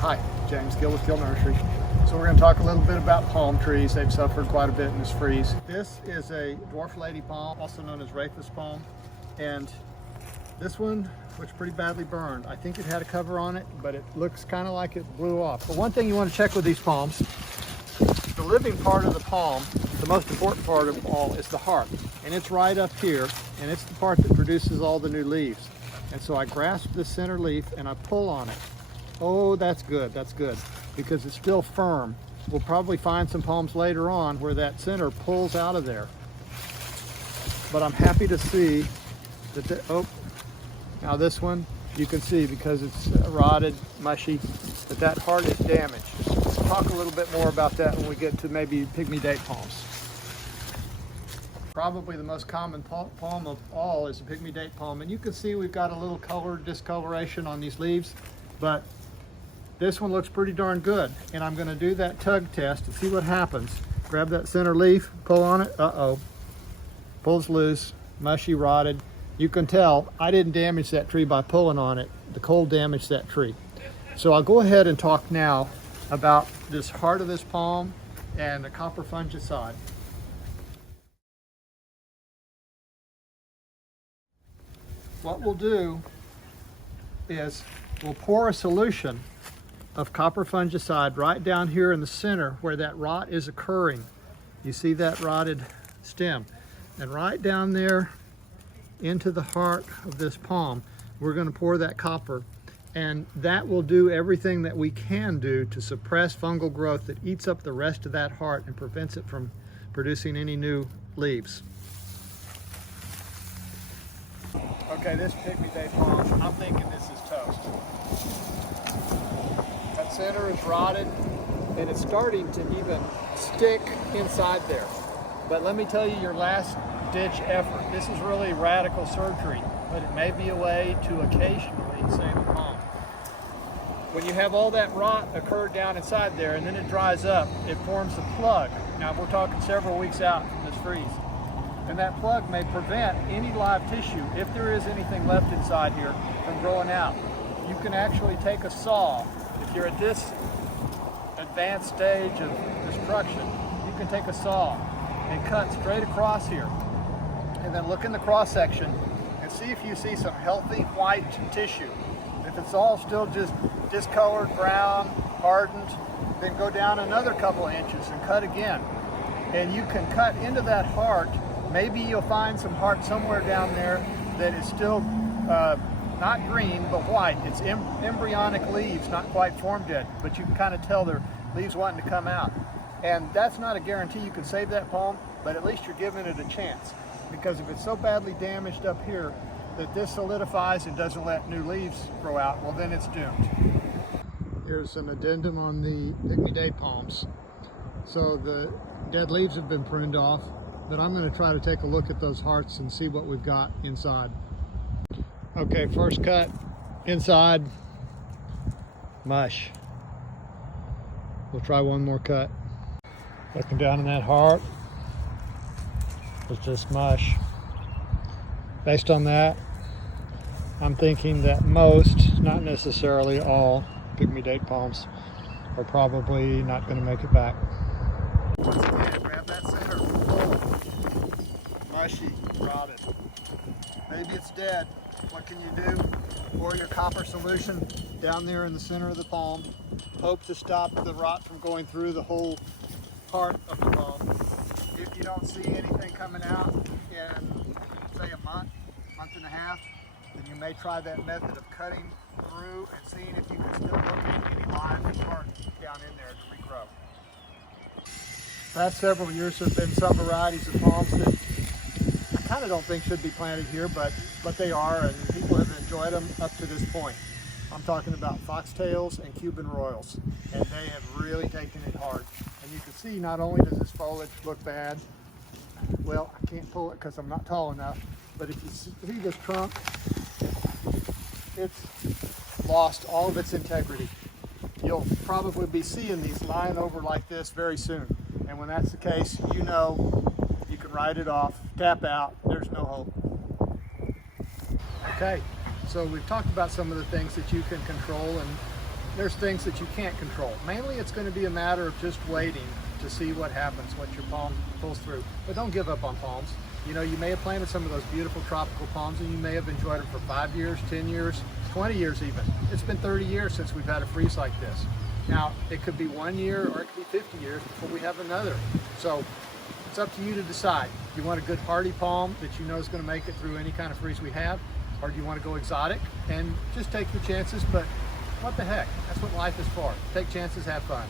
Hi, James Gill with Gill Nursery. So we're going to talk a little bit about palm trees. They've suffered quite a bit in this freeze. This is a dwarf lady palm, also known as rapis palm. And this one looks pretty badly burned. I think it had a cover on it, but it looks kind of like it blew off. But one thing you want to check with these palms, the living part of the palm, the most important part of all, is the heart. And it's right up here, and it's the part that produces all the new leaves. And so I grasp the center leaf and I pull on it. Oh, that's good, because it's still firm. We'll probably find some palms later on where that center pulls out of there. But I'm happy to see that, now this one, you can see because it's rotted, mushy, that heart is damaged. We'll talk a little bit more about that when we get to maybe pygmy date palms. Probably the most common palm of all is a pygmy date palm. And you can see we've got a little color discoloration on these leaves, but this one looks pretty darn good. And I'm gonna do that tug test to see what happens. Grab that center leaf, pull on it, pulls loose, mushy, rotted. You can tell I didn't damage that tree by pulling on it. The cold damaged that tree. So I'll go ahead and talk now about this heart of this palm and the copper fungicide. What we'll do is we'll pour a solution of copper fungicide right down here in the center where that rot is occurring. You see that rotted stem? And right down there into the heart of this palm, we're going to pour that copper, and that will do everything that we can do to suppress fungal growth that eats up the rest of that heart and prevents it from producing any new leaves. Okay, this pygmy date palm, I'm thinking this is toast. That center is rotted and it's starting to even stick inside there. But let me tell you, your last ditch effort. This is really radical surgery, but it may be a way to occasionally save a palm. When you have all that rot occur down inside there and then it dries up, it forms a plug. Now we're talking several weeks out from this freeze. And that plug may prevent any live tissue, if there is anything left inside here, from growing out. You can actually take a saw. If you're at this advanced stage of destruction, you can take a saw and cut straight across here. And then look in the cross section and see if you see some healthy white tissue. If it's all still just discolored, brown, hardened, then go down another couple of inches and cut again. And you can cut into that heart. Maybe you'll find some heart somewhere down there that is still not green, but white. It's embryonic leaves, not quite formed yet, but you can kind of tell they're leaves wanting to come out. And that's not a guarantee you can save that palm, but at least you're giving it a chance. Because if it's so badly damaged up here that this solidifies and doesn't let new leaves grow out, well then it's doomed. Here's an addendum on the pygmy date palms. So the dead leaves have been pruned off, but I'm going to try to take a look at those hearts and see what we've got inside. Okay, first cut inside, mush. We'll try one more cut. Looking down in that heart, it's just mush. Based on that, I'm thinking that most, not necessarily all, pygmy date palms are probably not going to make it back. Once again, grab that center, full, mushy, rotted. Maybe it's dead. What can you do? Pour your copper solution down there in the center of the palm. Hope to stop the rot from going through the whole part of the palm. If you don't see anything coming out in, say, a month and a half, then you may try that method of cutting through and seeing if you can still locate any live part down in there to regrow. Last several years there have been some varieties of palms that I kind of don't think should be planted here, but they are, and people have enjoyed them up to this point. I'm talking about foxtails and Cuban royals, and they have really taken it hard. And you can see not only does this foliage look bad, well, I can't pull it because I'm not tall enough, but if you see this trunk, it's lost all of its integrity. You'll probably be seeing these lying over like this very soon. And when that's the case, you know you can write it off, tap out, there's no hope. Okay, so we've talked about some of the things that you can control, and there's things that you can't control. Mainly it's going to be a matter of just waiting to see what happens, what your palm pulls through. But don't give up on palms. You know, you may have planted some of those beautiful tropical palms and you may have enjoyed them for 5 years, 10 years, 20 years even. It's been 30 years since we've had a freeze like this. Now, it could be 1 year or it could be 50 years before we have another. So it's up to you to decide. Do you want a good hardy palm that you know is going to make it through any kind of freeze we have? Or do you want to go exotic and just take your chances? But what the heck? That's what life is for. Take chances, have fun.